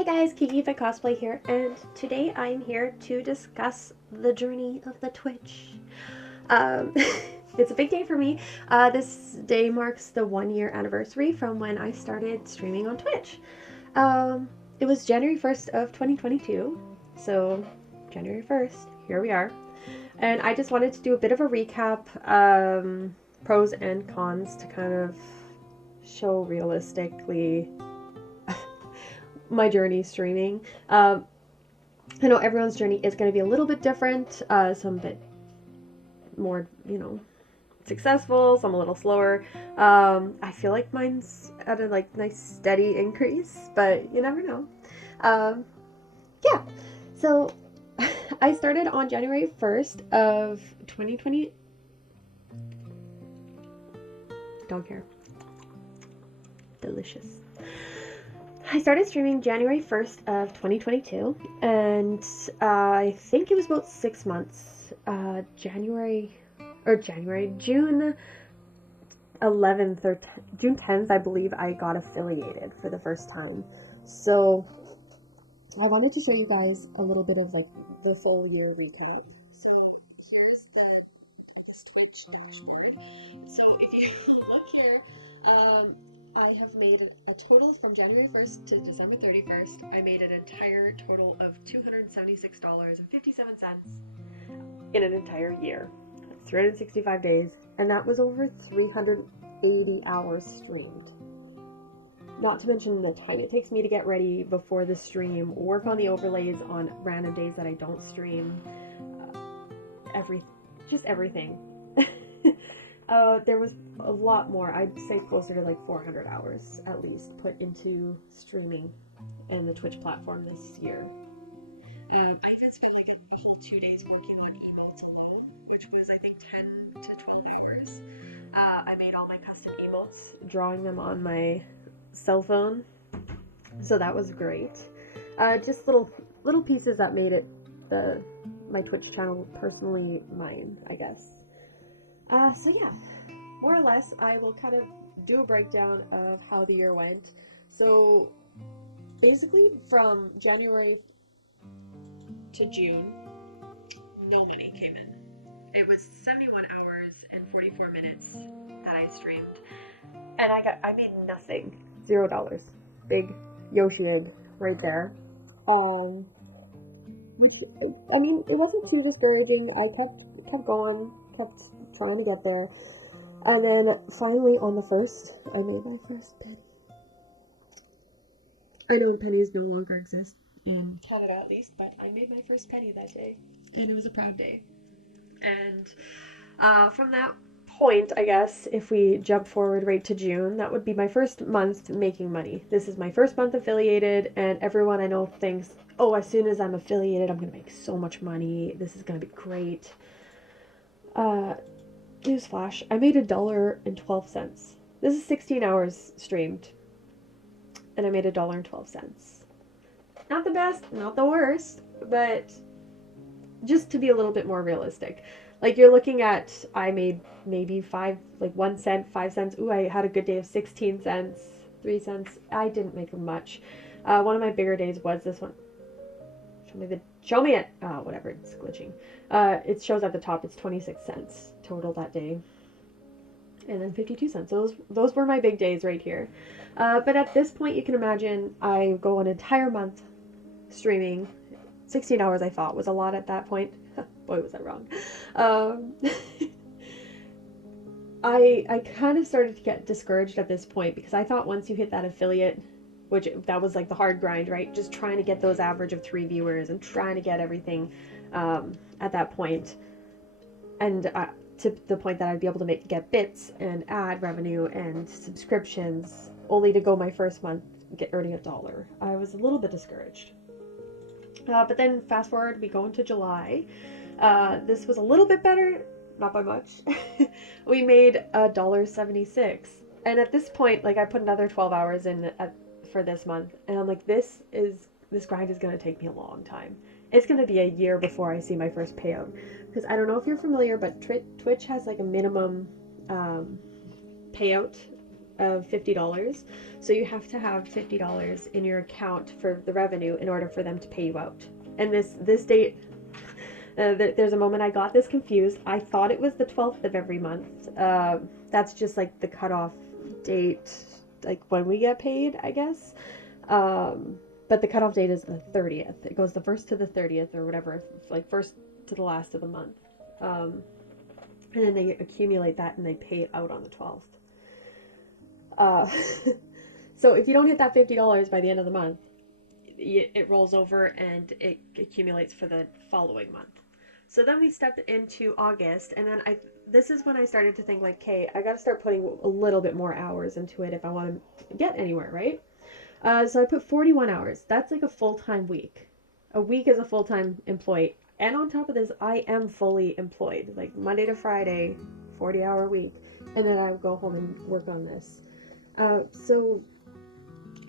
Hey guys, Kiki by Cosplay here, and today I'm here to discuss the journey of the Twitch. Um, it's a big day for me. This day marks the 1 year anniversary from when I started streaming on Twitch. It was January 1st of 2022, so January 1st, here we are. And I just wanted to do a bit of a recap, pros and cons to kind of show realistically my journey streaming. I know everyone's journey is going to be a little bit different. Some a bit more, successful. Some a little slower. I feel like mine's at a nice steady increase, but you never know. Um, yeah. So I started on January 1st of 2020. Dog hair. Delicious. I started streaming January 1st of 2022, and I think it was about 6 months. June 11th or June 10th, I believe I got affiliated for the first time. So I wanted to show you guys a little bit of the full year recap. So here's the Twitch dashboard. So if you look here, I have made a total from January 1st to December 31st. I made an entire total of $276.57 in an entire year. 365 days, and that was over 380 hours streamed. Not to mention the time it takes me to get ready before the stream, work on the overlays on random days that I don't stream, everything. There was a lot more. I'd say closer to 400 hours at least put into streaming and the Twitch platform this year. I even spent a whole 2 days working on emotes alone, which was I think 10 to 12 hours. I made all my custom emotes, drawing them on my cell phone, so that was great. Just little pieces that made it my Twitch channel personally mine, I guess. So yeah, more or less, I will kind of do a breakdown of how the year went. So basically, from January to June, no money came in. It was 71 hours and 44 minutes that I streamed, and I made nothing, $0. Big Yoshi right there. Which, I mean, it wasn't too discouraging. I kept going, kept trying to get there. And then finally on the 1st, I made my first penny. I know pennies no longer exist in Canada at least, but I made my first penny that day, and it was a proud day. And from that point, I guess, if we jump forward right to June, that would be my first month making money. This is my first month affiliated, and everyone I know thinks, oh, as soon as I'm affiliated, I'm going to make so much money. This is going to be great. Newsflash, I made $1.12. This is 16 hours streamed, and I made $1.12. Not the best, not the worst, but just to be a little bit more realistic. You're looking at, I made maybe 1 cent, 5 cents. Ooh, I had a good day of 16 cents, 3 cents. I didn't make much. One of my bigger days was this one. Show me it. Oh, whatever, it's glitching. It shows at the top, it's 26 cents total that day. And then 52 cents. Those were my big days right here. But at this point, you can imagine I go an entire month streaming. 16 hours I thought was a lot at that point. Boy, was I wrong. I kind of started to get discouraged at this point because I thought once you hit that affiliate, which that was the hard grind, right? Just trying to get those average of 3 viewers and trying to get everything at that point. And to the point that I'd be able to get bits and ad revenue and subscriptions, only to go my first month earning $1. I was a little bit discouraged. But then fast forward, we go into July. This was a little bit better, not by much. We made $1.76. And at this point, I put another 12 hours in for this month, and I'm like, this grind is going to take me a long time. It's going to be a year before I see my first payout. Because I don't know if you're familiar, but Twitch has a minimum payout of $50. So you have to have $50 in your account for the revenue in order for them to pay you out. And this date, there's a moment I got this confused. I thought it was the 12th of every month. That's just like the cutoff date, like when we get paid, I guess. But the cutoff date is the 30th. It goes the first to the 30th or whatever, like first to the last of the month. And then they accumulate that and they pay it out on the 12th. So if you don't hit that $50 by the end of the month, it rolls over and it accumulates for the following month. So then we stepped into August, and then this is when I started to think like, okay, I got to start putting a little bit more hours into it if I want to get anywhere, right? So I put 41 hours. That's like a full-time week. A week is a full-time employee. And on top of this, I am fully employed, like Monday to Friday, 40-hour week. And then I would go home and work on this. So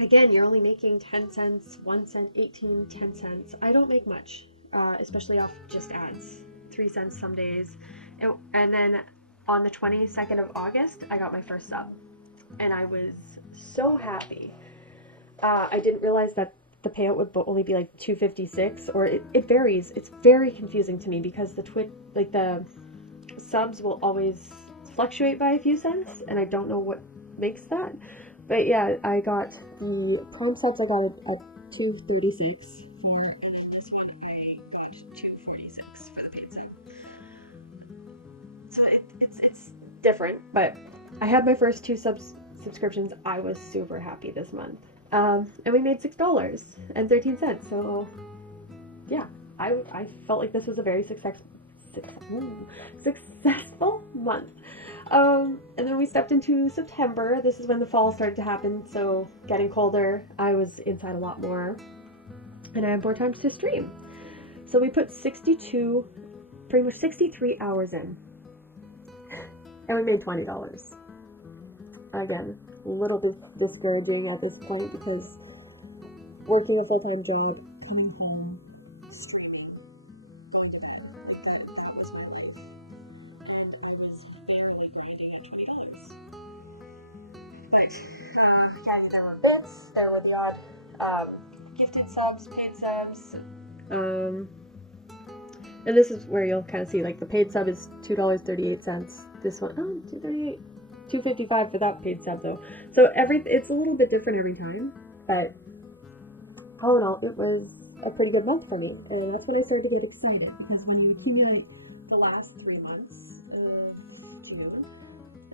again, you're only making 10 cents, 1 cent, 18, 10 cents. I don't make much, especially off just ads. 3 cents some days. And then on the 22nd of August, I got my first sub. And I was so happy. I didn't realize that the payout would only be like $2.56, or it varies. It's very confusing to me because the subs will always fluctuate by a few cents, and I don't know what makes that. But yeah, I got the prom subs. I got it at $2.36 and then this one I got $2.46 for the paid sub. So it's different, but I had my first 2 subscriptions. I was super happy this month. And we made $6.13. So yeah, I felt like this was a very successful month. And then we stepped into September. This is when the fall started to happen. So getting colder, I was inside a lot more, and I had more time to stream. So we put pretty much 63 hours in, and we made $20. Again, a little bit discouraging at this point because working a full-time job, coming home, streaming, going to bed, that was my life. And I was barely grinding at $20. But, yeah, there were bits, there were the odd gifted subs, paid subs. And this is where you'll kind of see, like, the paid sub is $2.38. This one, $2.38. $2.55 for that paid sub though. So it's a little bit different every time, but all in all, it was a pretty good month for me, and that's when I started to get excited, because when you accumulate the last 3 months of June,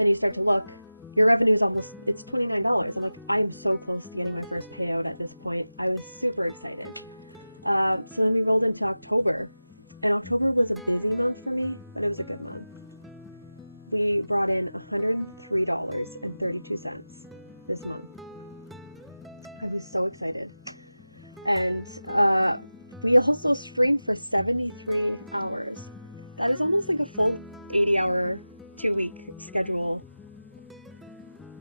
and you start to look, your revenue is it's $29. I'm so close to getting my first payout at this point. I was super excited. So then we rolled into October. October was amazing month for me. It was a good month. We brought in $103.32 this month. I was so excited. And we also streamed for 73 hours. That is almost like a full 80-hour, 2-week schedule.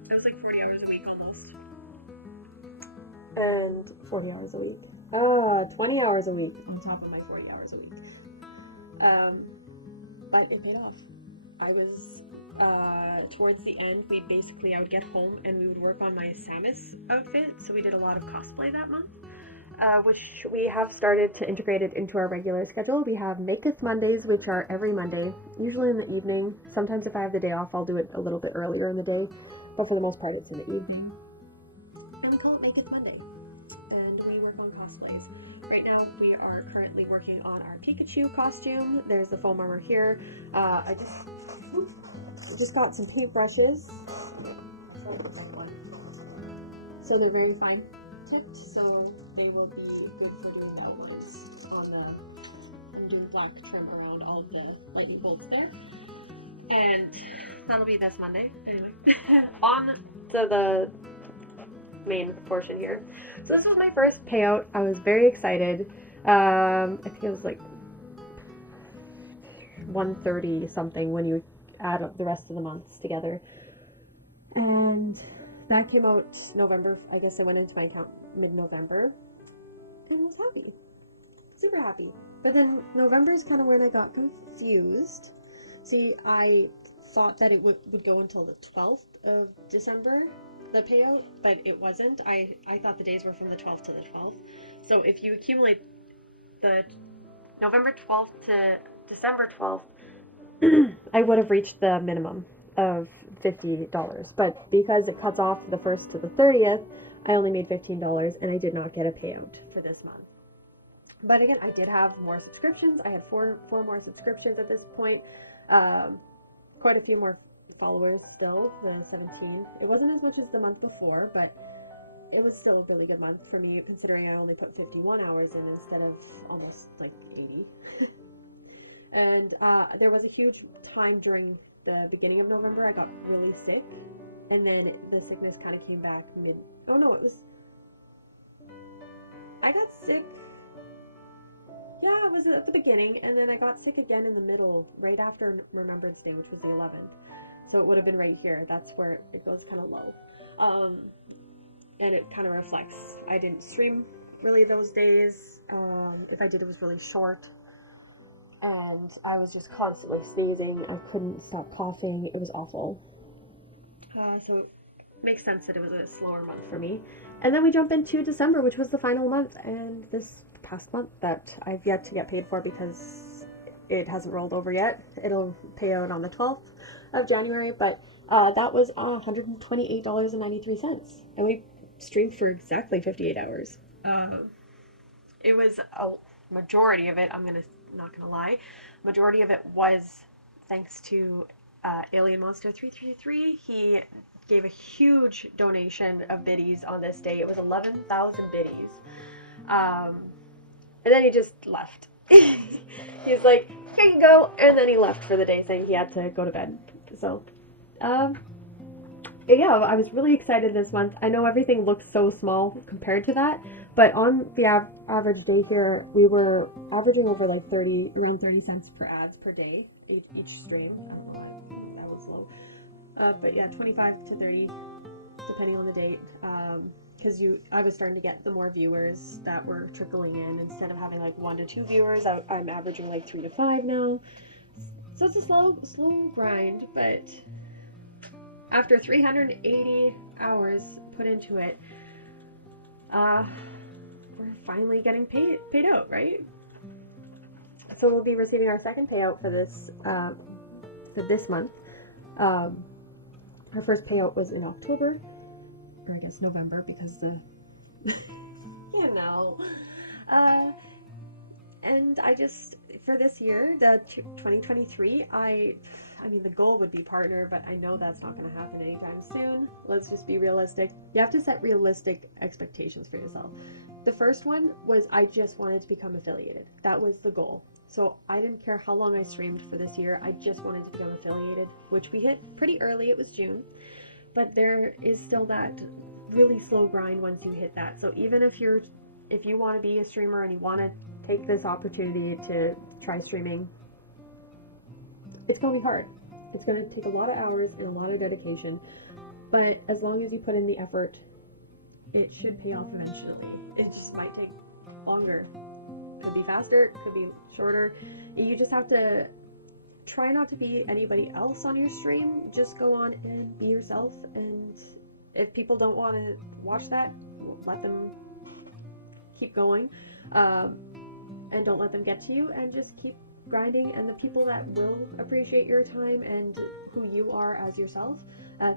It was like 40 hours a week almost. And 40 hours a week. 20 hours a week on top of my 40 hours a week. But it paid off. I was, towards the end, I would get home and we would work on my Samus outfit. So we did a lot of cosplay that month, which we have started to integrate it into our regular schedule. We have Maketh Mondays, which are every Monday, usually in the evening. Sometimes if I have the day off, I'll do it a little bit earlier in the day, but for the most part, it's in the evening. And we call it Maketh Monday, and we work on cosplays. Right now, we are currently working on our Pikachu costume. There's the foam armor here. I just got some paintbrushes. So they're very fine tipped, so they will be good for doing the outlines and doing black trim around all the lightning bolts there. And that'll be this Monday. Anyway, on to the main portion here. So this was my first payout. I was very excited. I think it was like $130 something when you add up the rest of the months together. And that came out November. I guess I went into my account mid-November and was happy. Super happy. But then November is kind of when I got confused. See, I thought that it would go until the 12th of December, the payout, but it wasn't. I thought the days were from the 12th to the 12th. So if you accumulate the November 12th to December 12th, I would have reached the minimum of $50. But because it cuts off the 1st to the 30th, I only made $15 and I did not get a payout for this month. But again, I did have more subscriptions. I had four more subscriptions at this point. Quite a few more followers still, the 17. It wasn't as much as the month before, but it was still a really good month for me, considering I only put 51 hours in instead of almost like 80. And there was a huge time during the beginning of November. I got really sick, and then the sickness kind of came back I got sick. Yeah, it was at the beginning, and then I got sick again in the middle, right after Remembrance Day, which was the 11th. So it would have been right here. That's where it goes kind of low. And it kind of reflects. I didn't stream really those days. If I did, it was really short. And I was just constantly sneezing. I couldn't stop coughing. It was awful. So it makes sense that it was a slower month for me. And then we jump into December, which was the final month, and this past month that I've yet to get paid for because it hasn't rolled over yet. It'll pay out on the 12th of January, but that was $128.93, and we streamed for exactly 58 hours. It was a majority of it, not gonna lie, majority of it was thanks to Alien Monster 333. He gave a huge donation of biddies on this day. It was 11,000 biddies. And then he just left. He's like, here you go, and then he left for the day, saying he had to go to bed. So, yeah, I was really excited this month. I know everything looks so small compared to that, but on the average day here, we were averaging over like around 30 cents per ads per day, each stream. I don't know why that was low. But yeah, 25 to 30, depending on the date. Because I was starting to get the more viewers that were trickling in. Instead of having like 1 to 2 viewers, I'm averaging like 3 to 5 now. So it's a slow grind, but after 380 hours put into it, we're finally getting paid out, right? So we'll be receiving our second payout for this month. Our first payout was in October, or I guess November, because and I just, for this year, the 2023, I mean, the goal would be partner, but I know that's not going to happen anytime soon. Let's just be realistic. You have to set realistic expectations for yourself. The first one was I just wanted to become affiliated. That was the goal. So I didn't care how long I streamed for this year. I just wanted to become affiliated, which we hit pretty early. It was June. But there is still that really slow grind once you hit that. So even if you want to be a streamer and you want to take this opportunity to try streaming, it's going to be hard. It's going to take a lot of hours and a lot of dedication. But as long as you put in the effort, it should pay off eventually. It just might take longer. Could be faster, could be shorter. You just have to try not to be anybody else on your stream. Just go on and be yourself. And if people don't want to watch that, let them keep going. And don't let them get to you, and just keep grinding. And the people that will appreciate your time and who you are as yourself,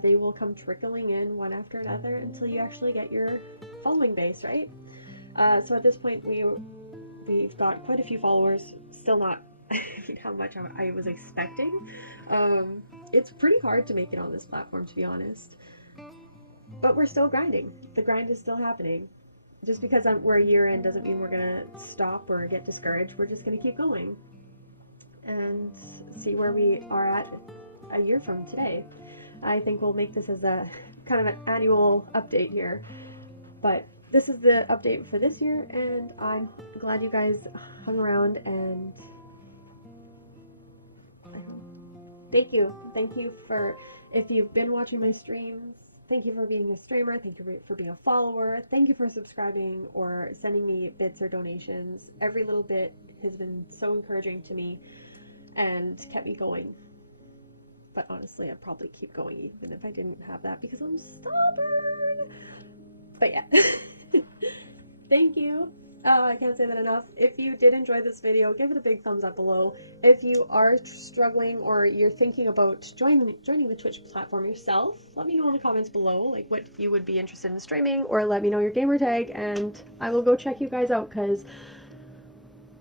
they will come trickling in one after another until you actually get your following base, right? So at this point, we've got quite a few followers. Still not how much I was expecting. It's pretty hard to make it on this platform, to be honest. But we're still grinding. The grind is still happening. Just because we're a year in doesn't mean we're gonna stop or get discouraged. We're just gonna keep going and see where we are at a year from today. I think we'll make this as a kind of an annual update here. But this is the update for this year, and I'm glad you guys hung around, and thank you. Thank you for, if you've been watching my streams, thank you for being a streamer, thank you for being a follower, thank you for subscribing or sending me bits or donations. Every little bit has been so encouraging to me and kept me going. But honestly, I'd probably keep going even if I didn't have that because I'm stubborn. But yeah. Thank you. I can't say that enough. If you did enjoy this video, give it a big thumbs up below. If you are struggling or you're thinking about joining the Twitch platform yourself, let me know in the comments below, like what you would be interested in streaming, or let me know your gamer tag, and I will go check you guys out, because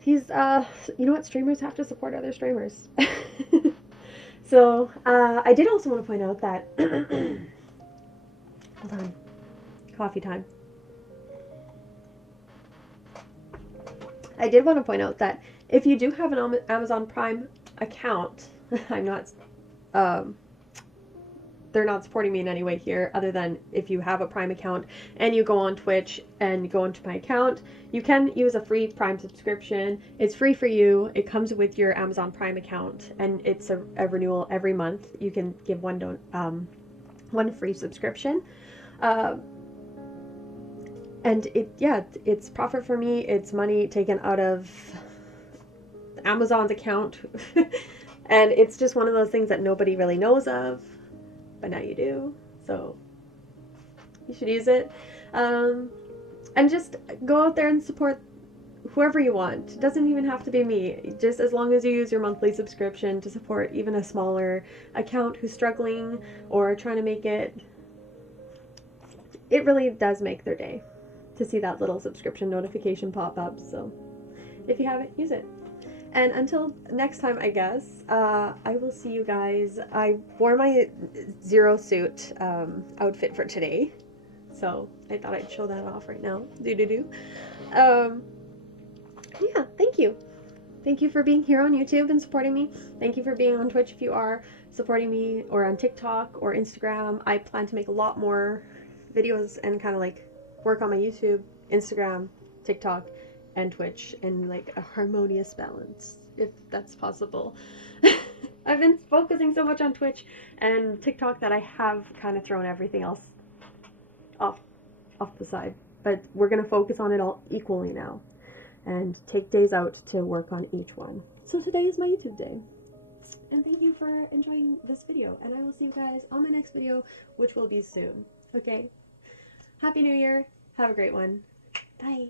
you know what, streamers have to support other streamers. So, I did also want to point out that, hold on, coffee time. I did want to point out that if you do have an Amazon Prime account, I'm not, they're not supporting me in any way here, other than if you have a Prime account and you go on Twitch and go into my account, you can use a free Prime subscription. It's free for you. It comes with your Amazon Prime account, and it's a renewal every month. You can give one free subscription. And it's profit for me. It's money taken out of Amazon's account. And it's just one of those things that nobody really knows of, but now you do. So you should use it. And just go out there and support whoever you want. It doesn't even have to be me. Just as long as you use your monthly subscription to support even a smaller account who's struggling or trying to make it, it really does make their day to see that little subscription notification pop up. So if you have it, use it. And until next time, I guess, I will see you guys. I wore my Zero suit outfit for today, so I thought I'd show that off right now. Yeah, thank you. Thank you for being here on YouTube and supporting me. Thank you for being on Twitch if you are supporting me, or on TikTok or Instagram. I plan to make a lot more videos and kind of like work on my YouTube, Instagram, TikTok, and Twitch in like a harmonious balance, if that's possible. I've been focusing so much on Twitch and TikTok that I have kind of thrown everything else off the side. But we're going to focus on it all equally now and take days out to work on each one. So today is my YouTube day. And thank you for enjoying this video, and I will see you guys on my next video, which will be soon. Okay? Happy New Year. Have a great one. Bye.